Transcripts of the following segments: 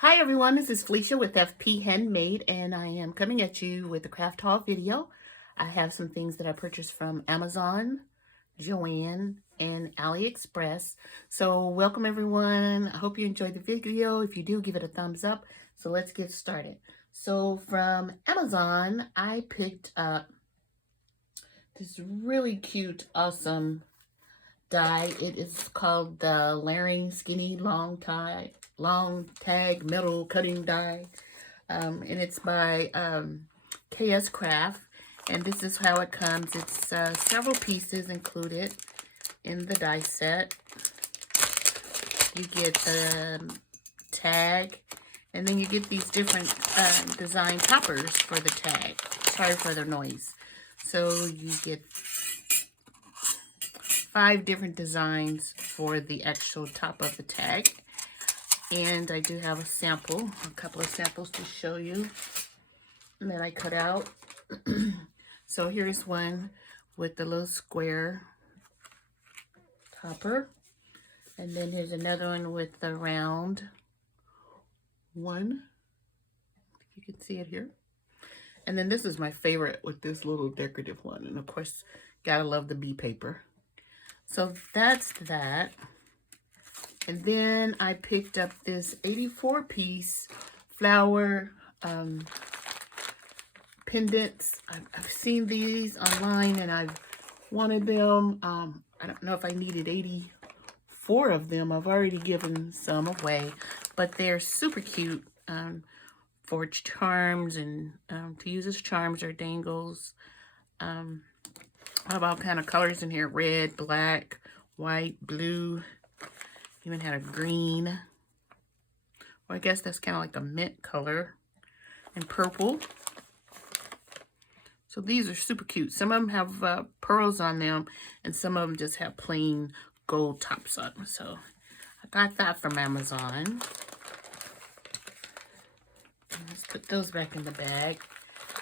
Hi everyone, this is Felicia with FP Handmade, and I am coming at you with a craft haul video. I have some things that I purchased from Amazon, Joann, and AliExpress. So welcome everyone. I hope you enjoyed the video. If you do, give it a thumbs up. So let's get started. So from Amazon, I picked up this really cute, awesome die. It is called the Layering Skinny Long Tag Metal Cutting Die. And it's by KS Craft. And this is how it comes. It's several pieces included in the die set. You get the tag, and then you get these different design toppers for the tag. Sorry for the noise. So you get 5 different designs for the actual top of the tag. And I do have a couple of samples to show you that I cut out. So here's one with the little square topper. And then here's another one with the round one. You can see it here. And then this is my favorite with this little decorative one. And of course, gotta love the bee paper. So that's that. And then I picked up this 84-piece flower pendants. I've seen these online and I've wanted them. I don't know if I needed 84 of them. I've already given some away, but they're super cute for charms and to use as charms or dangles. I have all kind of colors in here: red, black, white, blue. Even had a green. Well, I guess that's kind of like a mint color. And purple. So these are super cute. Some of them have pearls on them, and some of them just have plain gold tops on them. So I got that from Amazon. Let's put those back in the bag.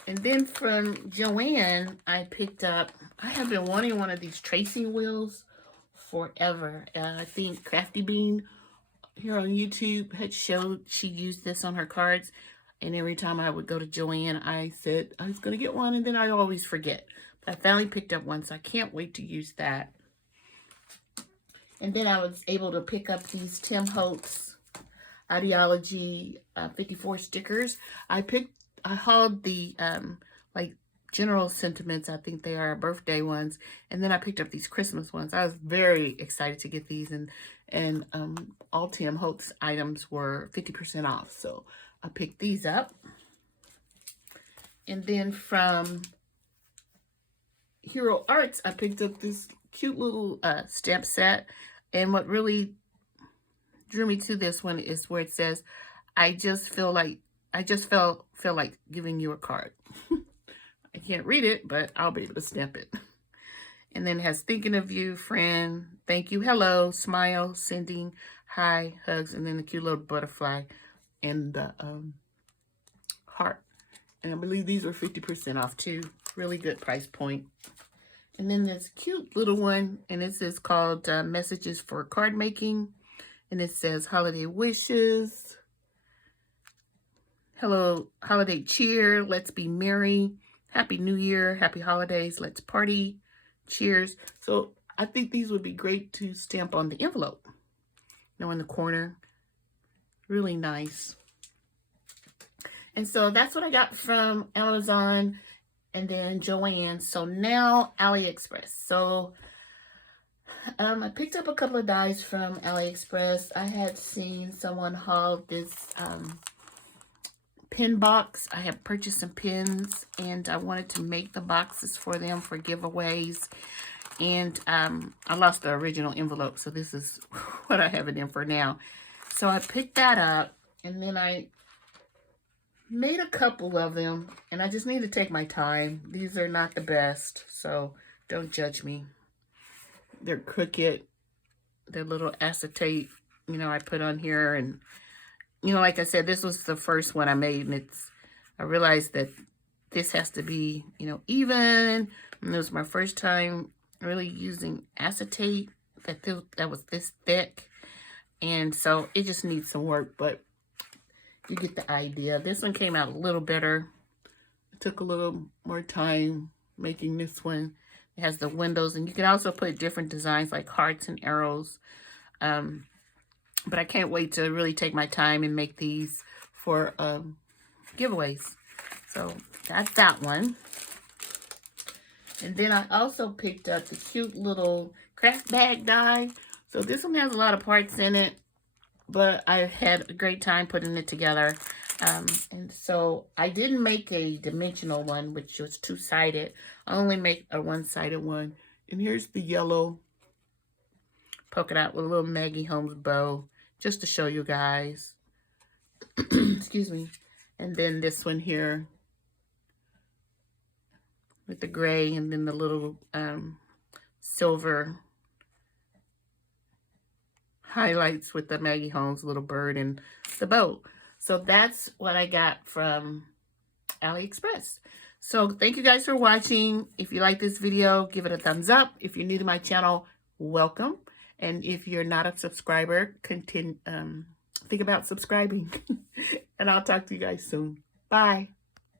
And then from Joann, I picked up, I have been wanting one of these tracing wheels forever. I think Crafty Bean here on YouTube had showed she used this on her cards. And every time I would go to Joann, I said I was going to get one, and then I always forget. But I finally picked up one, so I can't wait to use that. And then I was able to pick up these Tim Holtz Ideology 54 stickers. I hauled the like general sentiments. I think they are birthday ones, and then I picked up these Christmas ones. I was very excited to get these, and all Tim Holtz items were 50% off, so I picked these up. And then from Hero Arts, I picked up this cute little stamp set, and what really drew me to this one is where it says, I just feel like giving you a card. I can't read it, but I'll be able to stamp it. And then it has thinking of you, friend, thank you, hello, smile, sending, hi, hugs, and then the cute little butterfly and the heart. And I believe these were 50% off too. Really good price point. And then this cute little one, and this is called Messages for Card Making. And it says holiday wishes, hello, holiday cheer, let's be merry, happy new year, happy holidays, let's party, cheers. So I think these would be great to stamp on the envelope. You know, in the corner. Really nice. And so that's what I got from Amazon and then Joann. So now AliExpress. So I picked up a couple of dies from AliExpress. I had seen someone haul this pin box. I have purchased some pins, and I wanted to make the boxes for them for giveaways. And I lost the original envelope, so this is what I have it in for now. So I picked that up, and then I made a couple of them, and I just need to take my time. These are not the best, so don't judge me. They're crooked. They're little acetate, you know, I put on here. And, you know, like I said, this was the first one I made, and I realized that this has to be, you know, even. And it was my first time really using acetate that was this thick. And so it just needs some work, but you get the idea. This one came out a little better. It took a little more time making this one. It has the windows, and you can also put different designs like hearts and arrows. But I can't wait to really take my time and make these for giveaways. So that's that one. And then I also picked up the cute little craft bag die. So this one has a lot of parts in it, but I had a great time putting it together. And so I didn't make a dimensional one, which was two-sided. I only make a one-sided one. And here's the yellow polka dot with a little Maggie Holmes bow, just to show you guys. Excuse me. And then this one here with the gray, and then the little silver highlights with the Maggie Holmes little bird and the bow. So that's what I got from AliExpress. So thank you guys for watching. If you like this video, give it a thumbs up. If you're new to my channel, welcome. And if you're not a subscriber, think about subscribing. And I'll talk to you guys soon. Bye.